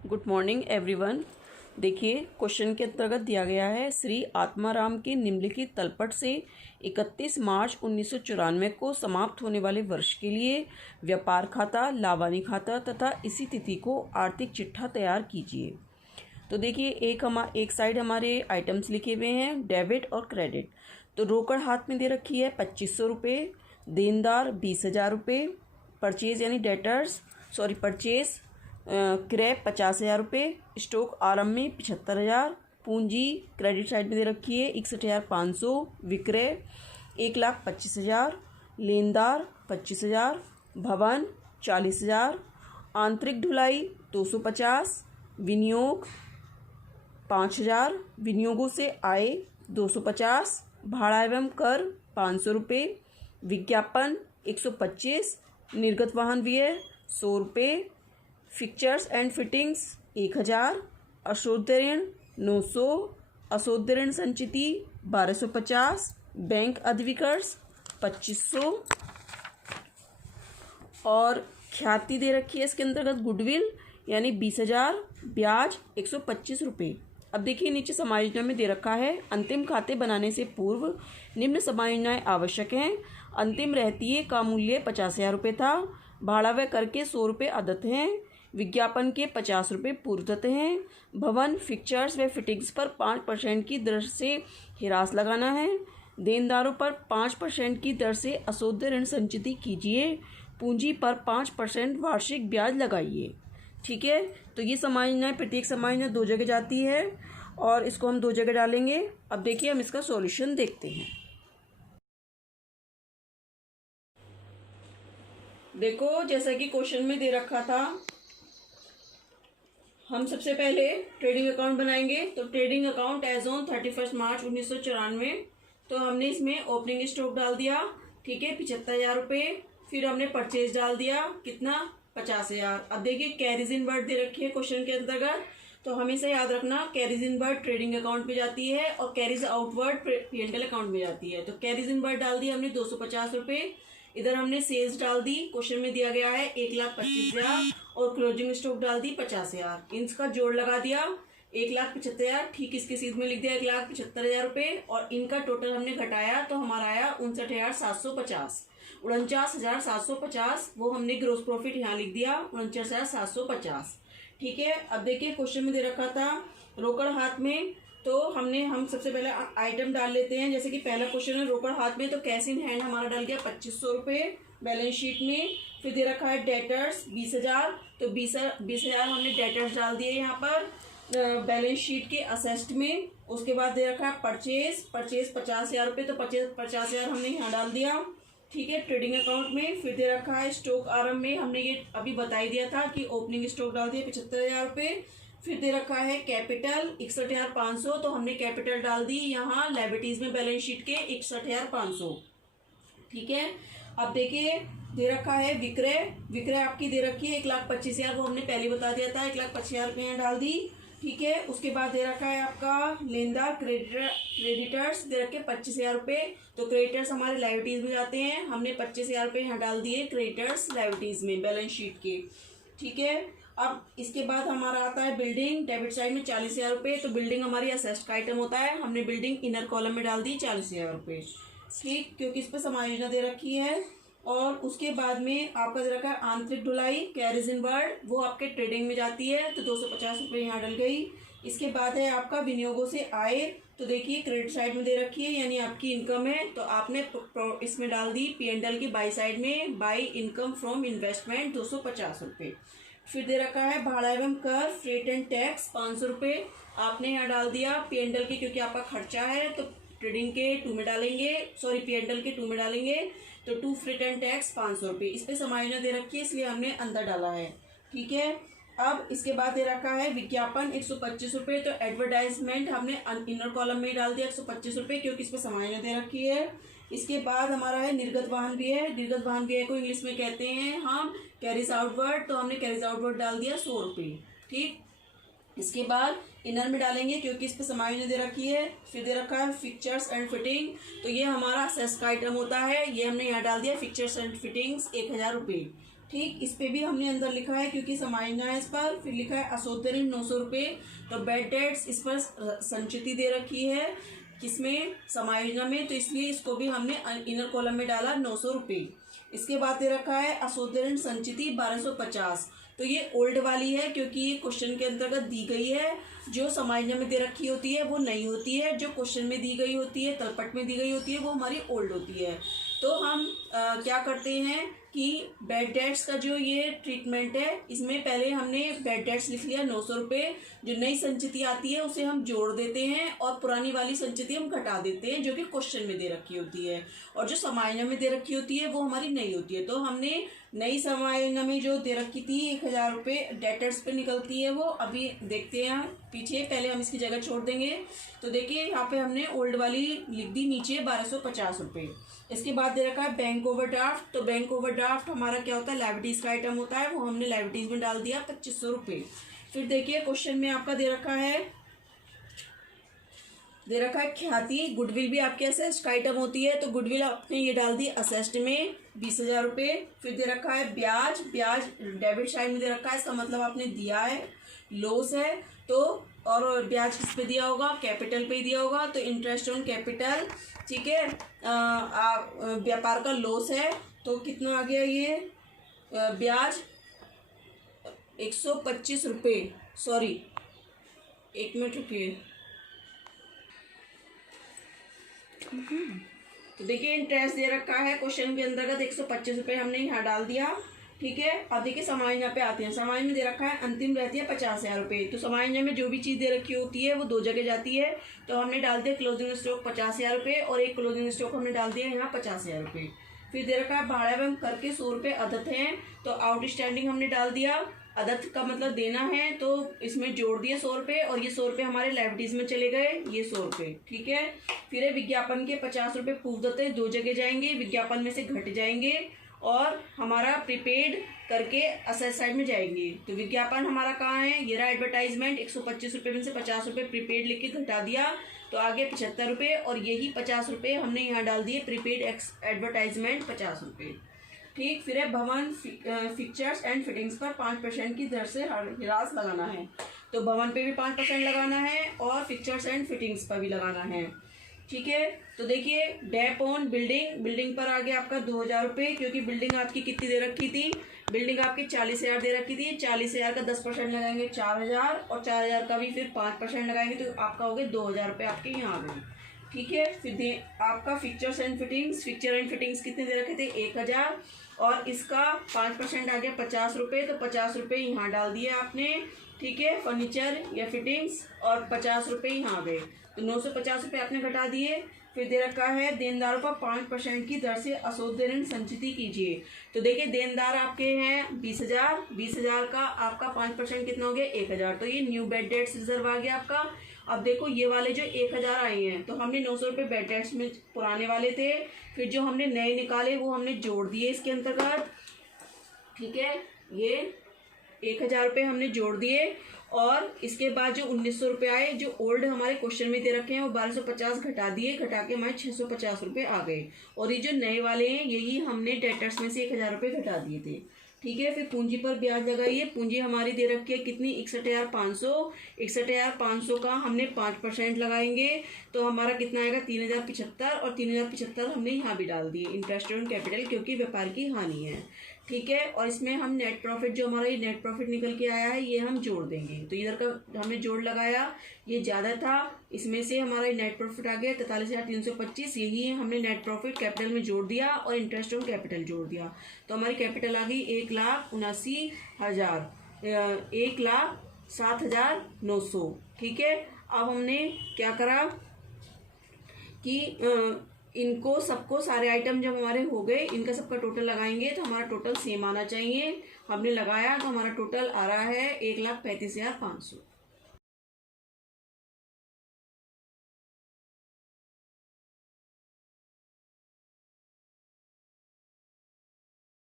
Good morning everyone. देखिए question के अंतर्गत दिया गया है श्री आत्माराम के निम्नलिखित तलपट से 31 मार्च 1994 को समाप्त होने वाले वर्ष के लिए व्यापार खाता, लावानी खाता तथा इसी तिथि को आर्थिक चिट्ठा तैयार कीजिए। तो देखिए एक साइड हमारे आइटम्स लिखे हुए हैं डेबिट और क्रेडिट। तो रोकड़ हाथ में दे रखी है 2500 रुपये, देनदार 20,000 रुपये, परचेज यानी परचेज क्रय 50,000 रुपये, स्टॉक आरंभ में 75,000, पूंजी क्रेडिट साइड में दे रखी है 61,500, विक्रय 1,25,000, लेनदार 25,000, भवन 40,000, आंतरिक ढुलाई 250, विनियोग 5,000, विनियोगों से आय 250, भाड़ा एवं कर 500 रुपये, विज्ञापन 125, निर्गत वाहन व्यय 100 रुपये, फिक्चर्स एंड फिटिंग्स 1,000, अशुद्ध ऋण 900, अशुद्ध ऋण संचिति 1250, बैंक अधिविकर्ष 2500 और ख्याति दे रखी है इसके अंतर्गत गुडविल यानी 20,000, ब्याज 125 रुपये। अब देखिए नीचे समायोजन में दे रखा है अंतिम खाते बनाने से पूर्व निम्न समायोजनाएं आवश्यक हैं। अंतिम रहतिये का मूल्य 50,000 रुपये था, भाड़ा व कर के 100 रुपये अदत्त हैं, विज्ञापन के 50 रुपये पूर्वदत्त हैं, भवन फिक्चर्स व फिटिंग्स पर 5% की दर से हिरास लगाना है, देनदारों पर 5% की दर से अशुद्ध ऋण संचिति कीजिए, पूंजी पर 5% वार्षिक ब्याज लगाइए। ठीक है, तो ये समायोजनाएं प्रत्येक समायोजना 2 जगह जाती है और इसको हम 2 जगह डालेंगे। अब देखिए हम इसका सॉल्यूशन देखते हैं। देखो जैसा कि क्वेश्चन में दे रखा था, हम सबसे पहले ट्रेडिंग अकाउंट बनाएंगे। तो ट्रेडिंग अकाउंट एज ऑन 31 मार्च 1994। तो हमने इसमें ओपनिंग स्टॉक डाल दिया, ठीक है 75,000 रुपये। फिर हमने परचेज डाल दिया, कितना 50,000। अब देखिए कैरीज इन वर्ड दे रखी है क्वेश्चन के अंतर्गत, तो हमेशा याद रखना कैरीज इन वर्ड ट्रेडिंग अकाउंट में जाती है और कैरीज आउटवर्ड P&L अकाउंट में जाती है। तो कैरीज इन वर्ड डाल दिया हमने 250 रुपये। इधर हमने सेल्स डाल दी, क्वेश्चन में दिया गया है 1,25,000 और क्लोजिंग स्टॉक डाल दी 50,000। इनका जोड़ लगा दिया 1,75,000, ठीक इसके सीध में लिख दिया 1,75,000 रुपये और इनका टोटल हमने घटाया तो हमारा आया 59,750, 49,750। वो हमने ग्रोस प्रॉफिट यहाँ लिख दिया 49,750। ठीक है, अब देखिए क्वेश्चन में दे रखा था रोकड़ हाथ में, तो हम सबसे पहले आइटम डाल लेते हैं। जैसे कि पहला क्वेश्चन है रोकड़ हाथ में, तो कैश इन हैंड हमारा डल गया 2,500 रुपये बैलेंस शीट में। फिर दे रखा है डेटर्स 20,000, तो 20,000 हमने डेटर्स डाल दिए यहाँ पर बैलेंस शीट के असेस्ट में। उसके बाद दे रखा है परचेज 50,000 रुपये, तो 50,000 हमने यहाँ डाल दिया, ठीक है ट्रेडिंग अकाउंट में। फिर दे रखा है स्टॉक आरंभ में, हमने ये अभी बता ही दिया था कि ओपनिंग स्टॉक डाल दिया 75,000 रुपये। फिर दे रखा है कैपिटल 61,500, तो हमने कैपिटल डाल दी यहाँ लायबिलिटीज में बैलेंस शीट के 61,500। ठीक है, अब देखिए दे रखा है विक्रय आपकी दे रखी है 1,25,000, वो हमने पहले बता दिया था 1,25,000 रुपये यहाँ डाल दी। ठीक है, उसके बाद दे रखा है आपका लेनदार क्रेडिटर्स दे रखे 25,000 रुपये, तो क्रेडिटर्स हमारे लायबिलिटीज में जाते हैं, हमने 25,000 रुपये यहाँ डाल दिए क्रेडिटर्स लायबिलिटीज में बैलेंस शीट के। ठीक है, अब इसके बाद हमारा आता है बिल्डिंग, डेबिट साइड में 40,000 रुपये, तो बिल्डिंग हमारी असेस्ट का आइटम होता है, हमने बिल्डिंग इनर कॉलम में डाल दी 40,000 रुपये, ठीक, क्योंकि इस पर समायोजना दे रखी है। और उसके बाद में आपका दे रखा है आंतरिक ढुलाई कैरीज इन वर्ड, वो आपके ट्रेडिंग में जाती है, तो 250 रुपये यहाँ डल गई। इसके बाद है आपका विनियोगों से आय, तो देखिए क्रेडिट साइड में दे रखी है यानी आपकी इनकम है, तो आपने इसमें डाल दी P&L की बाई साइड में, बाई इनकम फ्रॉम इन्वेस्टमेंट 250 रुपये। फिर दे रखा है भाड़ा एवं कर फ्रेट एंड टैक्स 500 रुपये, आपने यहाँ डाल दिया P&L के, क्योंकि आपका खर्चा है तो ट्रेडिंग के 2 में डालेंगे, P&L के 2 में डालेंगे, तो 2 फ्रेट एंड टैक्स 500 रुपये। इस पर समायोजना दे रखी है इसलिए हमने अंदर डाला है। ठीक है, अब इसके बाद दे रखा है विज्ञापन 125 रुपये, तो एडवर्टाइजमेंट हमने इनर कॉलम में ही डाल दिया 125 रुपये, क्योंकि इस पर समायोजना दे रखी है। इसके बाद हमारा है निर्गत वाहन व्यय, निर्गत वाहन व्यय को इंग्लिश में कहते हैं हम कैरीज आउटवर्ड, तो हमने कैरीज आउटवर्ड डाल दिया 100 रुपये। ठीक, इसके बाद इनर में डालेंगे क्योंकि इस पर समायोजना दे रखी है। फिर दे रखा है फिक्चर्स एंड फिटिंग, तो ये हमारा सेस का आइटम होता है, ये हमने यहाँ डाल दिया फिक्चर्स एंड फिटिंग्स 1,000 रुपये। ठीक, इस पे भी हमने अंदर लिखा है क्योंकि समायोजन है इस पर। फिर लिखा है अशोध ऋण 900 रुपये, तो बैड डेट्स इस पर संचिति दे रखी है किसमें, समायोजन में, तो इसलिए इसको भी हमने इनर कॉलम में डाला 900 रुपये। इसके बाद दे रखा है अशोध ऋण संचिति 1250, तो ये ओल्ड वाली है क्योंकि ये क्वेश्चन के अंतर्गत दी गई है। जो समायोजन में दे रखी होती है वो नई होती है, जो क्वेश्चन में दी गई होती है, तलपट में दी गई होती है, वो हमारी ओल्ड होती है। तो हम क्या करते हैं कि बैड डेट्स का जो ये ट्रीटमेंट है, इसमें पहले हमने बैड डेट्स लिख लिया 900 रुपये, जो नई संचिति आती है उसे हम जोड़ देते हैं और पुरानी वाली संचिति हम घटा देते हैं जो कि क्वेश्चन में दे रखी होती है, और जो समायोजन में दे रखी होती है वो हमारी नई होती है। तो हमने नई समायोजन में जो दे रखी थी 1000 रुपये डेटर्स पे निकलती है वो, अभी देखते हैं पीछे, पहले हम इसकी जगह छोड़ देंगे। तो देखिए यहाँ पे हमने ओल्ड वाली लिख दी नीचे 1250 रुपये। इसके बाद दे रखा है बैंक ओवरड्राफ्ट, तो बैंक ओवरड्राफ्ट हमारा क्या होता है, लाइबिलिटीज का आइटम होता है, वो हमने लाइबिलिटीज में डाल दिया 2500 रुपये। फिर देखिए क्वेश्चन में आपका दे रखा है ख्याति, गुडविल भी आपके असेस्ट का आइटम होती है, तो गुडविल आपने ये डाल दी असेस्ट में 20,000 रुपये। फिर दे रखा है ब्याज, ब्याज डेबिट साइड में दे रखा है, इसका मतलब आपने दिया है, लॉस है, तो और ब्याज किस पे दिया होगा, कैपिटल पे ही दिया होगा, तो इंटरेस्ट ऑन कैपिटल, ठीक है। व्यापार का लॉस है, तो कितना आ गया ये ब्याज 125 रुपये, सॉरी 1 मिनट रुकिए। तो देखिए इंटरेस्ट दे रखा है क्वेश्चन के अंतर्गत 125 रुपये हमने यहाँ डाल दिया, ठीक है। अब देखिए समायोजन पे आते हैं। समायोजन में दे रखा है अंतिम रहती है 50,000 रुपये, तो समायोजन में जो भी चीज़ दे रखी होती है वो 2 जगह जाती है, तो हमने डाल दिया क्लोजिंग स्टॉक 50,000 रुपये और एक क्लोजिंग स्टॉक हमने डाल दिया यहाँ 50,000 रुपये। फिर दे रखा है भाड़ा एवं कर के 100 रुपये अदत्त हैं, तो आउटस्टैंडिंग हमने डाल दिया, अदत्त का मतलब देना है, तो इसमें जोड़ दिए 100 रुपये, और ये 100 रुपये हमारे लाइबिलिटीज में चले गए, ये 100 रुपये, ठीक है। फिर है विज्ञापन के 50 रुपये पूर्वदत्त 2 जगह जाएंगे, विज्ञापन में से घट जाएंगे, और हमारा प्रीपेड करके असेट साइड में जाएंगे। तो विज्ञापन हमारा कहाँ है, ये रहा एडवर्टाइजमेंट, 125 रुपये में से 50 रुपये प्रीपेड लिख के घटा दिया, तो आगे 75 रुपये, और यही 50 रुपये हमने यहाँ डाल दिए प्रीपेड एडवर्टाइजमेंट 50 रुपये, ठीक। फिर है भवन फिक्चर्स एंड फिटिंग्स पर 5% की दर से ह्रास लगाना है, तो भवन पे भी 5% लगाना है और फिक्चर्स एंड फिटिंग्स पर भी लगाना है, ठीक है। तो देखिए डेप ऑन बिल्डिंग, बिल्डिंग पर आ गया आपका 2,000 रुपये, क्योंकि बिल्डिंग आपकी कितनी दे रखी थी, बिल्डिंग आपकी 40,000 दे रखी थी, 40,000 का 10% लगाएंगे 4,000, और 4,000 का भी फिर 5% लगाएंगे, तो आपका हो गया 2,000 रुपये आपके यहाँ आ गए, ठीक है। फिर आपका fixtures and fittings, fixture and fittings कितने दे रखे थे 1,000, और इसका 5% आ गया 50 रुपये, तो 50 रुपये यहाँ डाल दिए आपने, ठीक है, फर्नीचर या फिटिंग्स, और 50 रुपये यहाँ गए, तो 950 रुपये आपने घटा दिए। फिर दे रखा है देनदारों पर 5% की दर से अशोध ऋण संचिति कीजिए, तो देखिए देनदार आपके हैं 20,000, 20,000 का आपका 5% कितना हो गया 1,000, तो ये न्यू बैड डेट्स रिजर्व आ गया आपका। अब देखो ये वाले जो 1,000 आए हैं, तो हमने 900 रुपये बैड डेट्स में पुराने वाले थे, फिर जो हमने नए निकाले वो हमने जोड़ दिए इसके अंतर्गत, ठीक है, ये 1,000 रुपये हमने जोड़ दिए, और इसके बाद जो 1,900 रुपये आए जो ओल्ड हमारे क्वेश्चन में दे रखे हैं वो 1250 घटा दिए, घटा के हमारे 650 रुपये आ गए, और ये जो नए वाले हैं यही हमने डेटर्स में से 1,000 रुपये घटा दिए थे, ठीक है। फिर पूंजी पर ब्याज लगाइए, पूंजी हमारी दे रखी है कितनी 61,500, 61,500 का हमने 5% लगाएंगे, तो हमारा कितना आएगा 3,075, और 3,075 हमने यहाँ भी डाल दिए इंटरेस्ट ऑन कैपिटल, क्योंकि व्यापार की हानि है, ठीक है। और इसमें हम नेट प्रॉफिट जो हमारा ये नेट प्रॉफिट निकल के आया है ये हम जोड़ देंगे, तो इधर का हमने जोड़ लगाया, ये ज़्यादा था, इसमें से हमारा नेट प्रॉफिट आ गया 43,325, यही हमने नेट प्रॉफिट कैपिटल में जोड़ दिया और इंटरेस्ट ऑन कैपिटल जोड़ दिया, तो हमारी कैपिटल आ गई 1,79,000, 1,07,900, ठीक है। अब हमने क्या करा कि इनको सबको सारे आइटम जब हमारे हो गए इनका सबका टोटल लगाएंगे तो हमारा टोटल सेम आना चाहिए, हमने लगाया तो हमारा टोटल आ रहा है 1,35,500।